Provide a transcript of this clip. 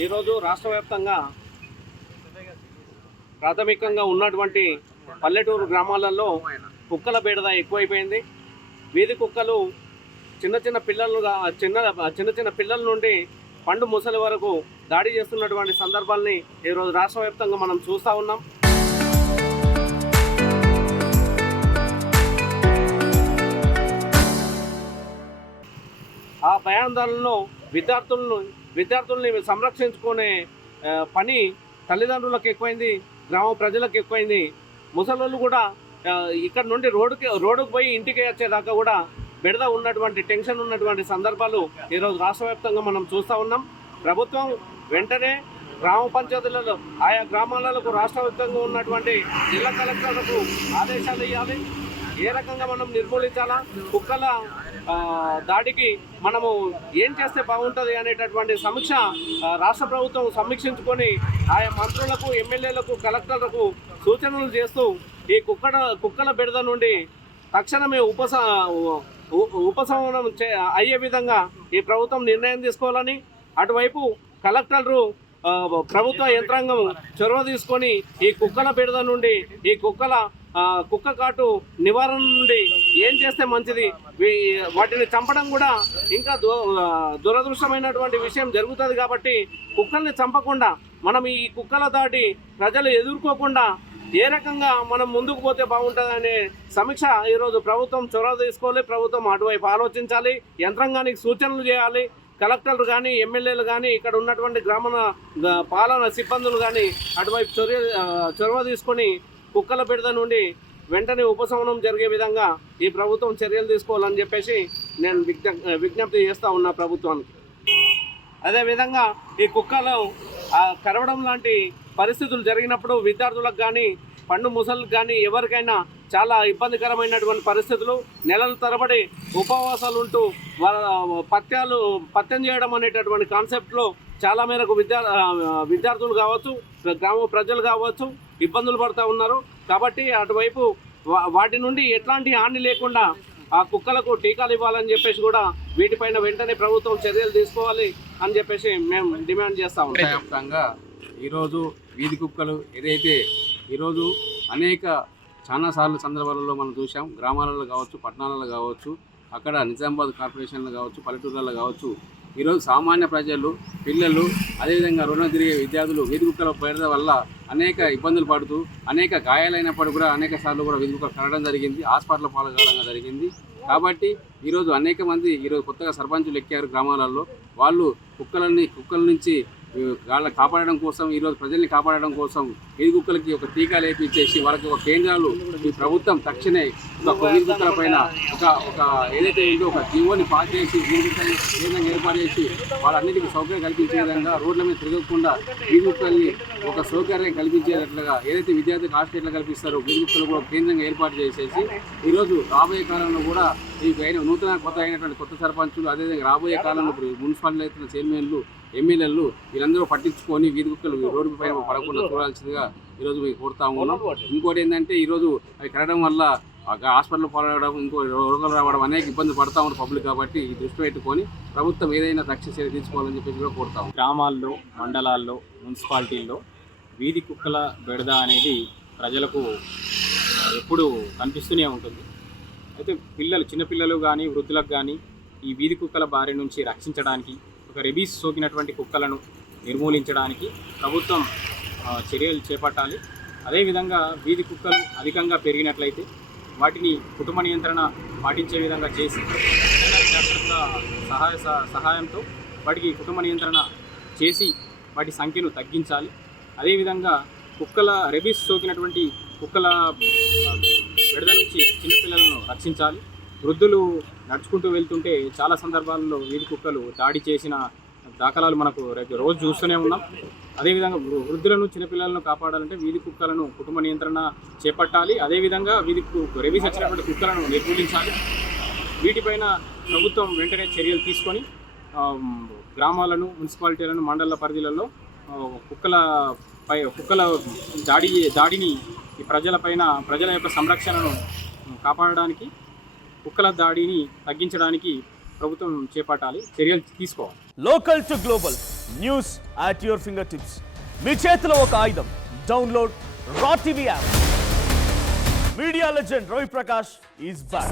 ఈరోజు రాష్ట్ర వ్యాప్తంగా ప్రాథమికంగా ఉన్నటువంటి పల్లెటూరు గ్రామాలలో కుక్కల బెడద ఎక్కువైపోయింది. వీధి కుక్కలు చిన్న చిన్న పిల్లల నుండి పండు ముసలి వరకు దాడి చేస్తున్నటువంటి సందర్భాల్ని ఈరోజు రాష్ట్ర వ్యాప్తంగా మనం చూస్తూ ఉన్నాం. ఆ భయాందోళనలో విద్యార్థుల్ని సంరక్షించుకునే పని తల్లిదండ్రులకు ఎక్కువైంది, గ్రామ ప్రజలకు ఎక్కువైంది. ముసలోళ్ళు కూడా ఇక్కడ నుండి రోడ్డుకు పోయి ఇంటికి వచ్చేదాకా కూడా బెడద ఉన్నటువంటి టెన్షన్ ఉన్నటువంటి సందర్భాలు ఈరోజు రాష్ట్ర వ్యాప్తంగా మనం చూస్తూ ఉన్నాం. ప్రభుత్వం వెంటనే గ్రామ పంచాయతీలలో ఆయా గ్రామాలకు రాష్ట్ర వ్యాప్తంగా ఉన్నటువంటి జిల్లా కలెక్టర్లకు ఆదేశాలు ఇవ్వాలి. ఏ రకంగా మనం నిర్మూలించాలా, కుక్కల దాడికి మనము ఏం చేస్తే బాగుంటుంది అనేటటువంటి సమీక్ష రాష్ట్ర ప్రభుత్వం సమీక్షించుకొని ఆయా మంత్రులకు, ఎమ్మెల్యేలకు, కలెక్టర్లకు సూచనలు చేస్తూ ఈ కుక్కల బెడద నుండి తక్షణమే ఉపశమనం అయ్యే విధంగా ఈ ప్రభుత్వం నిర్ణయం తీసుకోవాలని, అటువైపు కలెక్టర్లు ప్రభుత్వ యంత్రాంగం చొరవ తీసుకొని ఈ కుక్కల బెడద నుండి, ఈ కుక్క కాటు నివారణ నుండి ఏం చేస్తే మంచిది, వాటిని చంపడం కూడా ఇంకా దురదృష్టమైనటువంటి విషయం జరుగుతుంది. కాబట్టి కుక్కల్ని చంపకుండా మనం ఈ కుక్కల దాటి ప్రజలు ఎదుర్కోకుండా ఏ రకంగా మనం ముందుకు పోతే బాగుంటుంది అనే సమీక్ష ఈరోజు ప్రభుత్వం చొరవ తీసుకోవాలి. ప్రభుత్వం అటువైపు ఆలోచించాలి, యంత్రాంగానికి సూచనలు చేయాలి. కలెక్టర్లు కానీ, ఎమ్మెల్యేలు కానీ, ఇక్కడ ఉన్నటువంటి గ్రామ పాలన సిబ్బందులు కానీ అటువైపు చొరవ తీసుకొని కుక్కల బెడద నుండి వెంటనే ఉపశమనం జరిగే విధంగా ఈ ప్రభుత్వం చర్యలు తీసుకోవాలని చెప్పేసి నేను విజ్ఞప్తి చేస్తూ ఉన్నా ప్రభుత్వానికి. అదేవిధంగా ఈ కుక్కలు కరవడం లాంటి పరిస్థితులు జరిగినప్పుడు విద్యార్థులకు కానీ, పండు ముసలికి కానీ ఎవరికైనా చాలా ఇబ్బందికరమైనటువంటి పరిస్థితులు, నెలల తరబడి ఉపవాసాలు ఉంటూ పత్యం చేయడం అనేటటువంటి కాన్సెప్ట్లో చాలా మేరకు విద్యార్థులు కావచ్చు, గ్రామ ప్రజలు కావచ్చు ఇబ్బందులు పడుతూ ఉన్నారు. కాబట్టి అటువైపు వాటి నుండి ఎట్లాంటి హాని లేకుండా ఆ కుక్కలకు టీకాలు ఇవ్వాలని చెప్పేసి కూడా వీటిపైన వెంటనే ప్రభుత్వం చర్యలు తీసుకోవాలి అని చెప్పేసి మేము డిమాండ్ చేస్తా ఉన్నాం. ఈరోజు వీధి కుక్కలు ఏదైతే ఈరోజు చాలాసార్లు సందర్భాలలో మనం చూసాం. గ్రామాలలో కావచ్చు, పట్టణాలలో కావచ్చు, అక్కడ నిజామాబాద్ కార్పొరేషన్లో కావచ్చు, పల్లెటూళ్ళలో కావచ్చు, ఈరోజు సామాన్య ప్రజలు, పిల్లలు, అదేవిధంగా రోడ్డున తిరిగే విద్యార్థులు వీధి కుక్కల బెడద వల్ల అనేక ఇబ్బందులు పడుతూ అనేక గాయాలైనప్పుడు కూడా అనేక సార్లు కూడా వీధి కుక్కలు కనడం జరిగింది, హాస్పిటల్ పాల్గొనడం జరిగింది. కాబట్టి ఈరోజు అనేక మంది ఈరోజు కొత్తగా సర్పంచులు ఎక్కారు గ్రామాలలో. వాళ్ళు కుక్కల నుంచి వాళ్ళని కాపాడడం కోసం, ఈరోజు ప్రజల్ని కాపాడడం కోసం వీధి కుక్కలకి ఒక టీకాలు వేయించేసి వాళ్ళకి ఒక కేంద్రాలు ఈ ప్రభుత్వం తక్షణమే ఒక వీధి కుక్కల పైన ఒక ఏదైతే ఉందో ఒక జీవోని పాస్ చేసి వీధి కుక్కల్ని కేంద్రం ఏర్పాటు చేసి వాళ్ళన్నిటికీ సౌకర్యం కల్పించే విధంగా రోడ్ల మీద తిరగకుండా వీధి కుక్కల్ని ఒక సౌకర్యం కల్పించేటట్లుగా ఏదైతే విద్యార్థులకు హాస్టల్ కల్పిస్తారో వీధి కుక్కలు కూడా కేంద్రంగా ఏర్పాటు చేసేసి ఈరోజు రాబోయే కాలంలో కూడా ఈ కొత్త అయినటువంటి కొత్త సర్పంచులు, అదేవిధంగా రాబోయే కాలంలో మున్సిపాలిటీ అయితే చైర్మన్లు, ఎమ్మెల్యేలు వీళ్ళందరూ పట్టించుకొని వీధి కుక్కలు రోడ్డు పైన పడకుండా చూడాల్సిందిగా ఈరోజు మీకు కోరుతా ఉన్నాం. ఇంకోటి ఏంటంటే ఈరోజు అవి కరగడం వల్ల హాస్పిటల్ పాలవడం, ఇంకో రోగాలు రావడం అనేక ఇబ్బంది పడతా ఉన్నారు పబ్లిక్. కాబట్టి ఈ దృష్టి పెట్టుకొని ప్రభుత్వం ఏదైనా తక్షణ చర్య తీసుకోవాలని చెప్పేసి కూడా కోరుతాం. గ్రామాల్లో, మండలాల్లో, మున్సిపాలిటీల్లో వీధి కుక్కల బెడద అనేది ప్రజలకు ఎప్పుడు కనిపిస్తూనే ఉంటుంది. అయితే చిన్నపిల్లలు కానీ, వృద్ధులకు కానీ ఈ వీధి కుక్కల బారి నుంచి రక్షించడానికి, ఒక రెబీస్ సోకినటువంటి కుక్కలను నిర్మూలించడానికి ప్రభుత్వం చర్యలు చేపట్టాలి. అదేవిధంగా వీధి కుక్కలు అధికంగా పెరిగినట్లయితే వాటిని కుటుంబ నియంత్రణ పాటించే విధంగా చేసి సహాయంతో వాటికి కుటుంబ నియంత్రణ చేసి వాటి సంఖ్యను తగ్గించాలి. అదేవిధంగా రెబీస్ సోకినటువంటి కుక్కల బెడద నుంచి చిన్నపిల్లలను రక్షించాలి. వృద్ధులు నడుచుకుంటూ వెళ్తుంటే చాలా సందర్భాల్లో వీధి కుక్కలు దాడి చేసిన దాఖలాలు మనకు రోజు చూస్తూనే ఉన్నాం. అదేవిధంగా వృద్ధులను, చిన్నపిల్లలను కాపాడాలంటే వీధి కుక్కలను కుటుంబ నియంత్రణ చేపట్టాలి. అదేవిధంగా రెబీస్ వచ్చినటువంటి కుక్కలను నిర్మూలించాలి. వీటిపైన ప్రభుత్వం వెంటనే చర్యలు తీసుకొని గ్రామాలను, మున్సిపాలిటీలను, మండల పరిధిలలో కుక్కల దాడిని ఈ ప్రజల యొక్క సంరక్షణను కాపాడడానికి, కుక్కల దాడిని తగ్గించడానికి ప్రభుత్వం చేపట్టాలి, చర్యలు తీసుకోవాలి. Local to global news at your finger tips. మీ చేతిలో ఒక ఆయుధం. Download Raw TV app. Media legend Ravi Prakash is back.